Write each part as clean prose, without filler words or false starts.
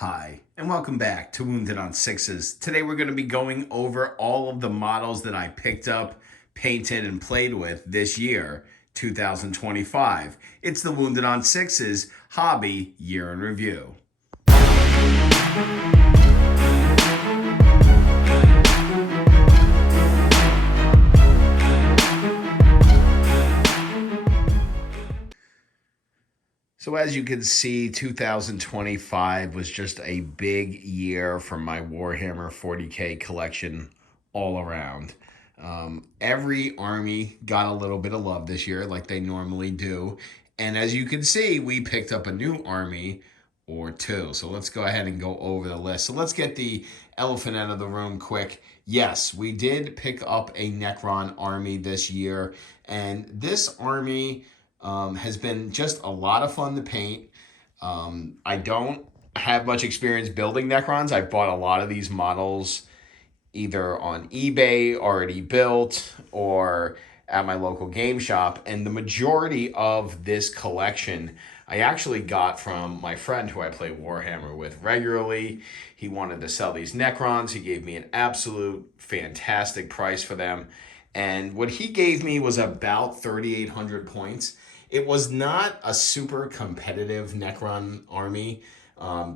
Hi, and welcome back to Wounded on Sixes. Today we're going to be going over all of the models that I picked up, painted, and played with this year, 2025. It's the Wounded on Sixes Hobby Year in Review. So as you can see, 2025 was just a big year for my Warhammer 40K collection all around. Every army got a little bit of love this year, like they normally do. And as you can see, we picked up a new army or two. So let's go ahead and go over the list. So let's get the elephant out of the room quick. Yes, we did pick up a Necron army this year. And this army has been just a lot of fun to paint. I don't have much experience building Necrons. I've bought a lot of these models either on eBay already built or at my local game shop. And the majority of this collection I actually got from my friend who I play Warhammer with regularly. He wanted to sell these Necrons. He gave me an absolute fantastic price for them. And what he gave me was about 3,800 points. It was not a super competitive Necron army.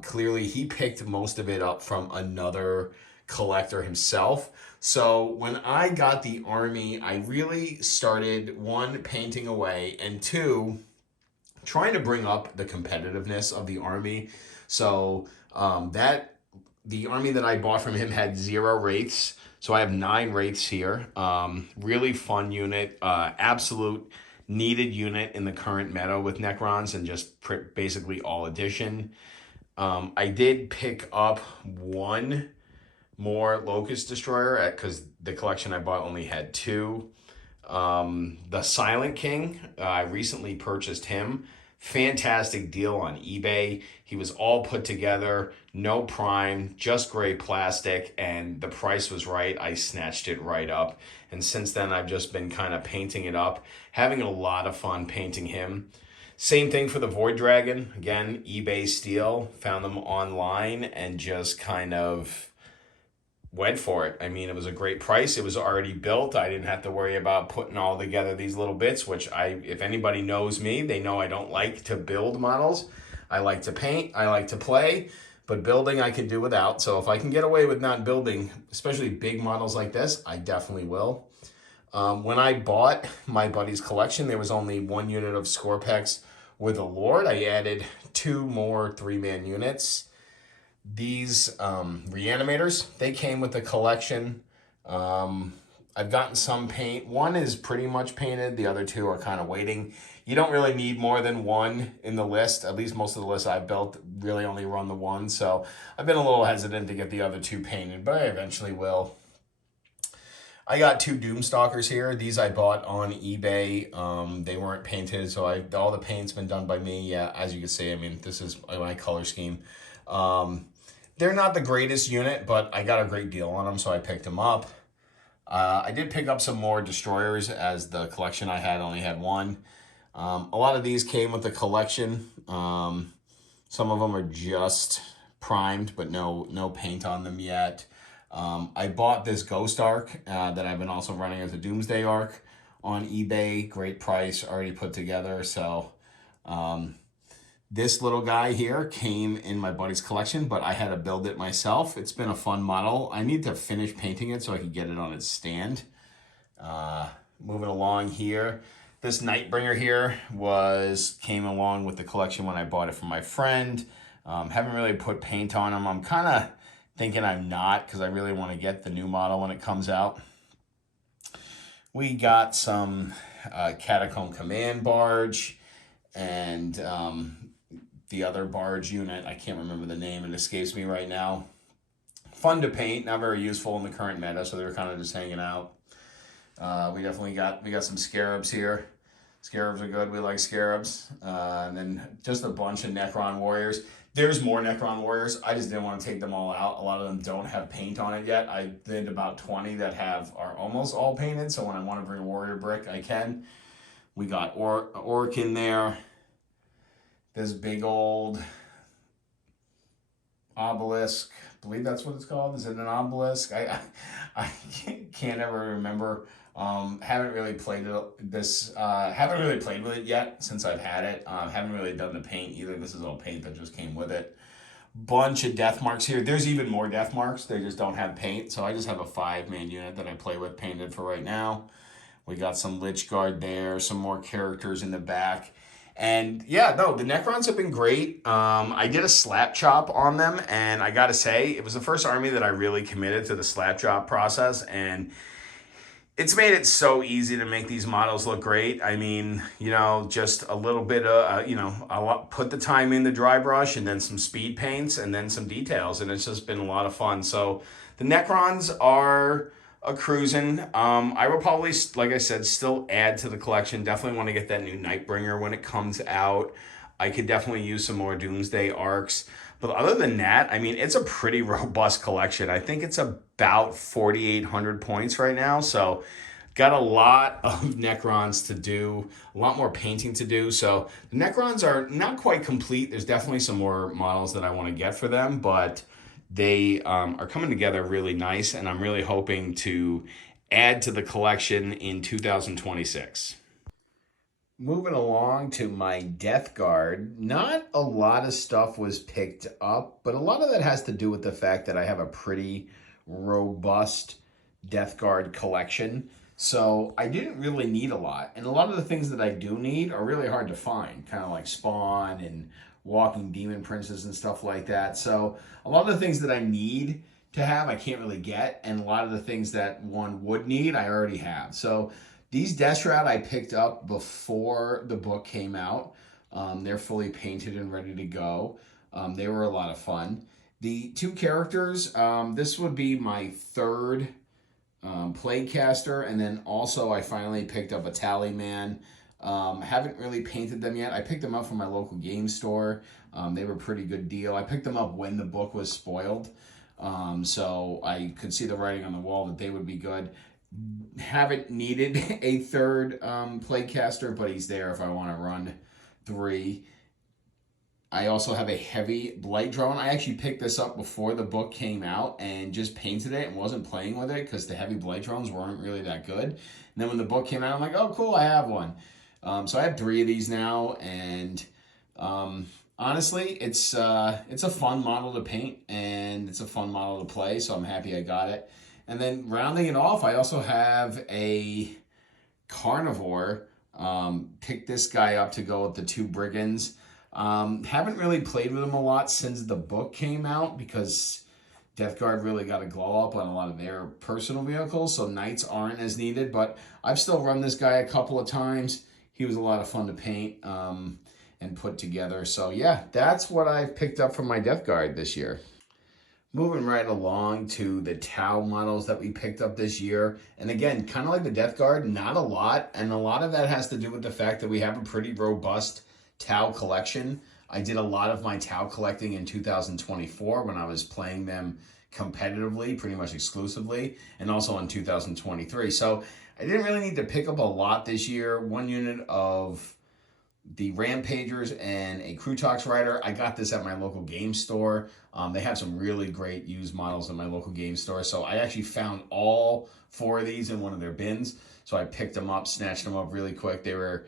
Clearly, he picked most of it up from another collector himself. So when I got the army, I really started, one, painting away, and two, trying to bring up the competitiveness of the army. So that the army that I bought from him had 0 wraiths. So I have 9 wraiths here. Really fun unit. Absolute needed unit in the current meta with Necrons and just basically all edition. I did pick up one more Locust Destroyer because the collection I bought only had 2. The Silent King, I recently purchased him. Fantastic deal on eBay. He was all put together, no prime, just gray plastic, and the price was right. I snatched it right up. And since then, I've just been kind of painting it up, having a lot of fun painting him. Same thing for the Void Dragon. Again, eBay steal. Found them online and just kind of went for it. I mean, it was a great price. It was already built. I didn't have to worry about putting all together these little bits, which if anybody knows me, they know I don't like to build models. I like to paint, I like to play, but building I can do without. So if I can get away with not building, especially big models like this, I definitely will. When I bought my buddy's collection, there was only 1 unit of Scorpex with a Lord. I added 2 more 3-man units. These reanimators, they came with the collection. I've gotten some paint. One is pretty much painted. The other 2 are kind of waiting. You don't really need more than 1 in the list. At least most of the lists I've built really only run the 1. So I've been a little hesitant to get the other 2 painted, but I eventually will. I got 2 Doomstalkers here. These I bought on eBay. They weren't painted, so all the paint's been done by me. Yeah, as you can see, I mean, this is my color scheme. They're not the greatest unit, but I got a great deal on them, so I picked them up. I did pick up some more Destroyers, as the collection I had only had 1. A lot of these came with the collection. Some of them are just primed, but no paint on them yet. I bought this Ghost Ark that I've been also running as a Doomsday Ark on eBay. Great price, already put together. So this little guy here came in my buddy's collection, but I had to build it myself. It's been a fun model. I need to finish painting it so I can get it on its stand. Moving along here. This Nightbringer here came along with the collection when I bought it from my friend. Haven't really put paint on them. I'm kind of thinking I'm not, because I really want to get the new model when it comes out. We got some Catacomb Command Barge and the other barge unit. I can't remember the name. It escapes me right now. Fun to paint, not very useful in the current meta, so they were kind of just hanging out. We got some Scarabs here. Scarabs are good. We like Scarabs. And then just a bunch of Necron Warriors. There's more Necron Warriors. I just didn't want to take them all out. A lot of them don't have paint on it yet. I did about 20 that are almost all painted, so when I want to bring a Warrior brick, I can. We got Orc in there. This big old obelisk. I believe that's what it's called. Is it an obelisk? I can't ever remember. Haven't really played it this. Haven't really played with it yet since I've had it. Haven't really done the paint either. This is all paint that just came with it. Bunch of death marks here. There's even more death marks. They just don't have paint. So I just have a 5-man unit that I play with painted for right now. We got some Lich Guard there, some more characters in the back. And yeah, no, the Necrons have been great. I did a slap chop on them, and I gotta say, it was the first army that I really committed to the slap chop process, and it's made it so easy to make these models look great. I mean, just a little bit of, I'll put the time in the dry brush and then some speed paints and then some details. And it's just been a lot of fun. So the Necrons are a cruising. I will probably, like I said, still add to the collection. Definitely want to get that new Nightbringer when it comes out. I could definitely use some more Doomsday arcs. But other than that, I mean, it's a pretty robust collection. I think it's about 4,800 points right now. So got a lot of Necrons to do, a lot more painting to do. So the Necrons are not quite complete. There's definitely some more models that I want to get for them, but they are coming together really nice. And I'm really hoping to add to the collection in 2026. Moving along to my Death Guard, not a lot of stuff was picked up, but a lot of that has to do with the fact that I have a pretty robust Death Guard collection. So I didn't really need a lot. And a lot of the things that I do need are really hard to find, kind of like Spawn and Walking Demon Princes and stuff like that. So a lot of the things that I need to have, I can't really get. And a lot of the things that one would need, I already have. So these Deshrat I picked up before the book came out. They're fully painted and ready to go. They were a lot of fun. The two characters, this would be my third Plaguecaster, and then also I finally picked up a Tallyman. Haven't really painted them yet. I picked them up from my local game store. They were a pretty good deal. I picked them up when the book was spoiled, so I could see the writing on the wall that they would be good. Haven't needed a third Plaguecaster, but he's there if I want to run 3. I also have a heavy Blight Drone. I actually picked this up before the book came out and just painted it and wasn't playing with it because the heavy Blight Drones weren't really that good. And then when the book came out, I'm like, oh, cool, I have one. So I have 3 of these now, and honestly, it's a fun model to paint, and it's a fun model to play, so I'm happy I got it. And then rounding it off, I also have a Carnivore. Picked this guy up to go with the 2 Brigands. Haven't really played with them a lot since the book came out because Death Guard really got a glow up on a lot of their personal vehicles, so Knights aren't as needed, but I've still run this guy a couple of times. He was a lot of fun to paint and put together. So yeah, that's what I've picked up from my Death Guard this year. Moving right along to the Tau models that we picked up this year. And again, kind of like the Death Guard, not a lot. And a lot of that has to do with the fact that we have a pretty robust Tau collection. I did a lot of my Tau collecting in 2024 when I was playing them competitively, pretty much exclusively, and also in 2023. So I didn't really need to pick up a lot this year. 1 unit of the Rampagers and a Crutox Rider. I got this at my local game store. They have some really great used models in my local game store. So I actually found all 4 of these in one of their bins. So I picked them up, snatched them up really quick. They were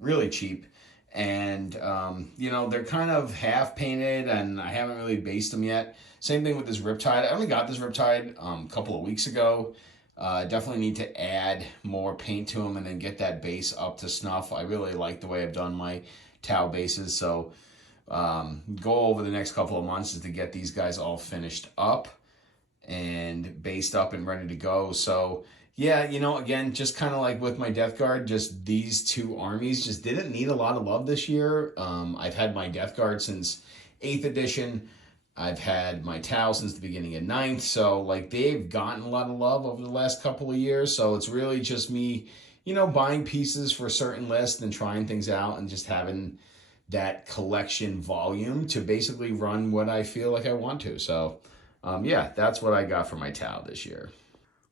really cheap. And, they're kind of half painted and I haven't really based them yet. Same thing with this Riptide. I only got this Riptide a couple of weeks ago. Definitely need to add more paint to them and then get that base up to snuff. I really like the way I've done my Tau bases. So goal over the next couple of months is to get these guys all finished up and based up and ready to go. So yeah, again, just kind of like with my Death Guard, just these 2 armies just didn't need a lot of love this year. I've had my Death Guard since 8th edition. I've had my Tau since the beginning of 9th. So like they've gotten a lot of love over the last couple of years. So it's really just me, buying pieces for certain lists and trying things out and just having that collection volume to basically run what I feel like I want to. So yeah, that's what I got for my Tau this year.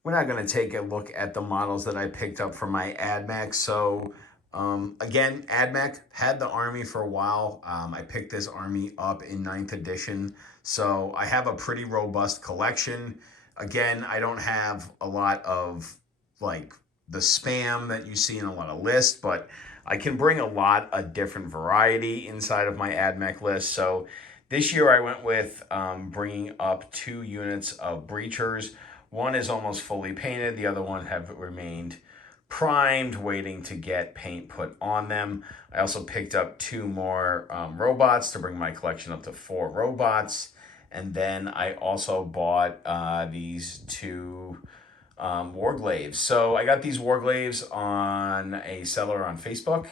We're not going to take a look at the models that I picked up for my AdMax. So Again, AdMech had the army for a while. I picked this army up in ninth edition, so I have a pretty robust collection. Again, I don't have a lot of like the spam that you see in a lot of lists, but I can bring a lot of different variety inside of my AdMech list. So this year I went with bringing up 2 units of breachers. One is almost fully painted, the other one have remained primed, waiting to get paint put on them. I also picked up 2 more robots to bring my collection up to 4 robots. And then I also bought these 2 Warglaves. So I got these Warglaves on a seller on Facebook.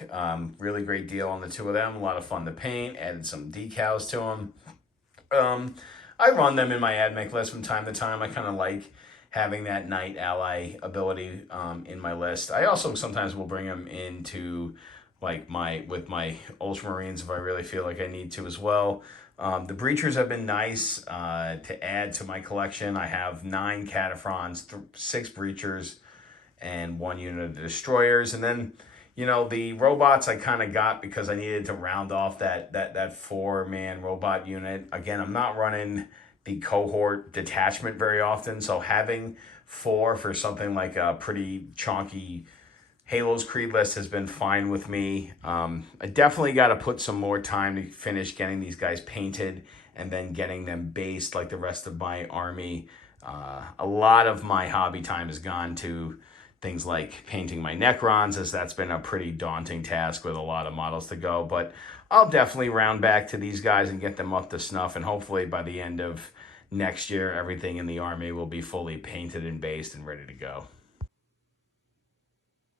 Really great deal on the 2 of them. A lot of fun to paint. Added some decals to them. I run them in my AdMech list from time to time. I kind of like having that Knight Ally ability in my list. I also sometimes will bring them into like with my Ultramarines if I really feel like I need to as well. The breachers have been nice to add to my collection. I have 9 Cataphrons, 6 breachers, and 1 unit of destroyers. And then, the robots I kind of got because I needed to round off that 4-man robot unit. Again, I'm not running the cohort detachment very often, so having 4 for something like a pretty chonky Halo's Creed list has been fine with me. I definitely got to put some more time to finish getting these guys painted and then getting them based like the rest of my army. A lot of my hobby time has gone to things like painting my Necrons, as that's been a pretty daunting task with a lot of models to go. But I'll definitely round back to these guys and get them up to snuff. And hopefully by the end of next year, everything in the army will be fully painted and based and ready to go.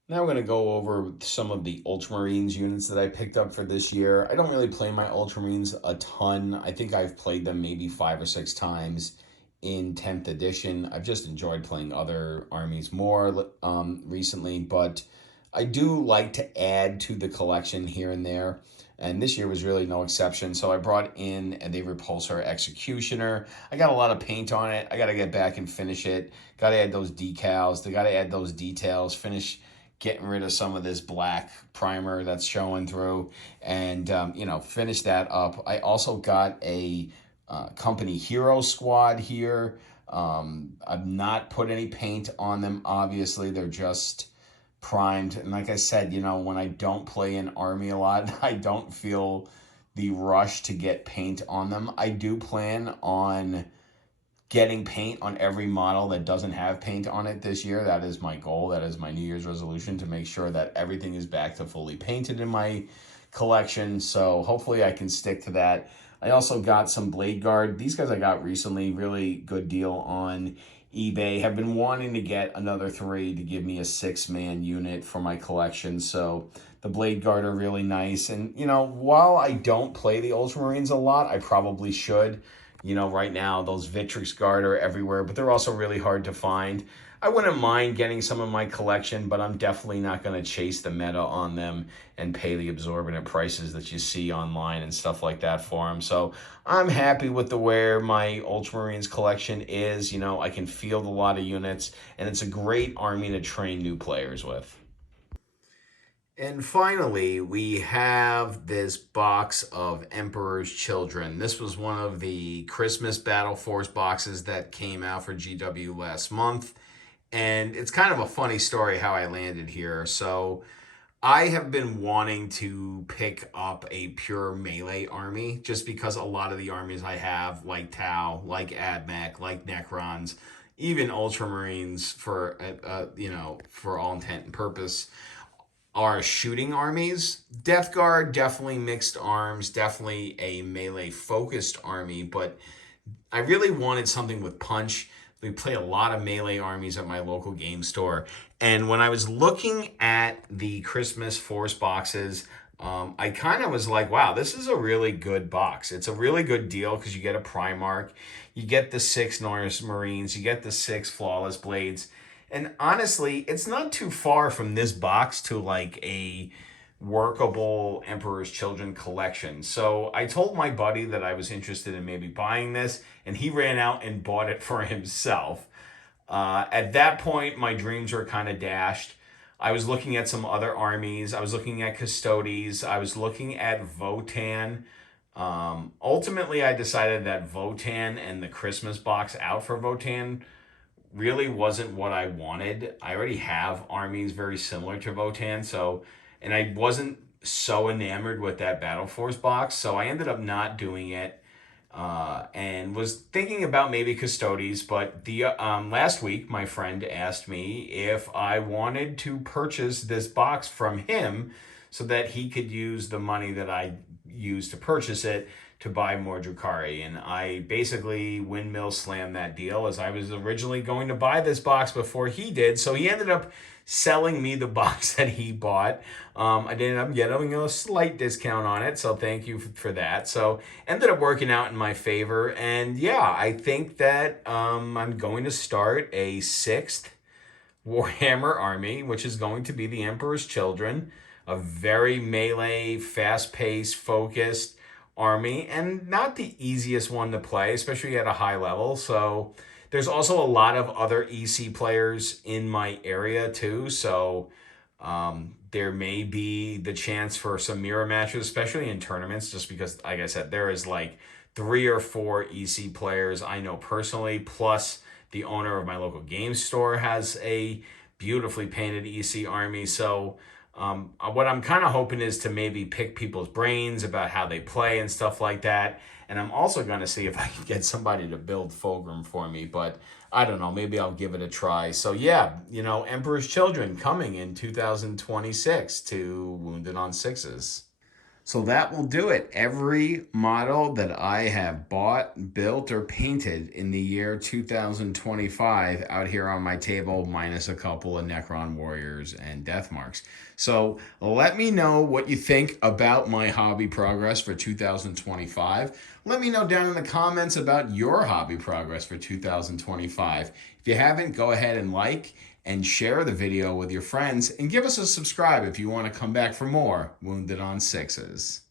Now we're going to go over some of the Ultramarines units that I picked up for this year. I don't really play my Ultramarines a ton. I think I've played them maybe 5 or 6 times in 10th edition. I've just enjoyed playing other armies more recently, but I do like to add to the collection here and there. And this year was really no exception. So I brought in the Repulsor Executioner. I got a lot of paint on it. I got to get back and finish it. Got to add those decals. They got to add those details. Finish getting rid of some of this black primer that's showing through and, finish that up. I also got a company hero squad here. I've not put any paint on them. Obviously, they're just primed. And like I said, when I don't play an army a lot, I don't feel the rush to get paint on them. I do plan on getting paint on every model that doesn't have paint on it this year. That is my goal. That is my New Year's resolution, to make sure that everything is back to fully painted in my collection. So hopefully I can stick to that. I also got some Blade Guard. These guys I got recently, really good deal on eBay. Have been wanting to get another 3 to give me a 6-man unit for my collection. So the Blade Guard are really nice. And, while I don't play the Ultramarines a lot, I probably should. Right now, those Victrix Guard are everywhere, but they're also really hard to find. I wouldn't mind getting some in my collection, but I'm definitely not going to chase the meta on them and pay the exorbitant prices that you see online and stuff like that for them. So I'm happy with where my Ultramarines collection is. I can field a lot of units, and it's a great army to train new players with. And finally, we have this box of Emperor's Children. This was one of the Christmas Battle Force boxes that came out for GW last month. And it's kind of a funny story how I landed here. So I have been wanting to pick up a pure melee army just because a lot of the armies I have, like Tau, like AdMech, like Necrons, even Ultramarines for all intent and purpose, are shooting armies. Death Guard, definitely mixed arms, definitely a melee focused army, but I really wanted something with punch. We play a lot of melee armies at my local game store. And when I was looking at the Christmas Force boxes, I kind of was like, wow, this is a really good box. It's a really good deal because you get a Primarch, you get the 6 Norse Marines, you get the 6 Flawless Blades. And honestly, it's not too far from this box to like a workable Emperor's Children collection. So I told my buddy that I was interested in maybe buying this, and he ran out and bought it for himself. At that point, my dreams were kind of dashed. I was looking at some other armies. I was looking at Custodes. I was looking at Votan. Ultimately, I decided that Votan and the Christmas box out for Votan really wasn't what I wanted. I already have armies very similar to Votan, so, and I wasn't so enamored with that Battle Force box, so I ended up not doing it. And was thinking about maybe Custodes, but the last week my friend asked me if I wanted to purchase this box from him so that he could use the money that I used to purchase it to buy more Drukhari. And I basically windmill slammed that deal, as I was originally going to buy this box before he did. So he ended up selling me the box that he bought. I ended up getting a slight discount on it, so thank you for that. So ended up working out in my favor. And yeah, I think that I'm going to start a sixth Warhammer army, which is going to be the Emperor's Children, a very melee, fast-paced, focused army, and not the easiest one to play, especially at a high level. So there's also a lot of other EC players in my area too. So there may be the chance for some mirror matches, especially in tournaments, just because, like I said, there is like 3 or 4 EC players I know personally, plus the owner of my local game store has a beautifully painted EC army. So what I'm kind of hoping is to maybe pick people's brains about how they play and stuff like that. And I'm also going to see if I can get somebody to build Fulgrim for me. But I don't know. Maybe I'll give it a try. So yeah, Emperor's Children coming in 2026 to Wounded on Sixes. So that will do it. Every model that I have bought, built, or painted in the year 2025 out here on my table, minus a couple of Necron Warriors and Death Marks. So let me know what you think about my hobby progress for 2025. Let me know down in the comments about your hobby progress for 2025. If you haven't, go ahead and like and share the video with your friends, and give us a subscribe if you want to come back for more Wounded on Sixes.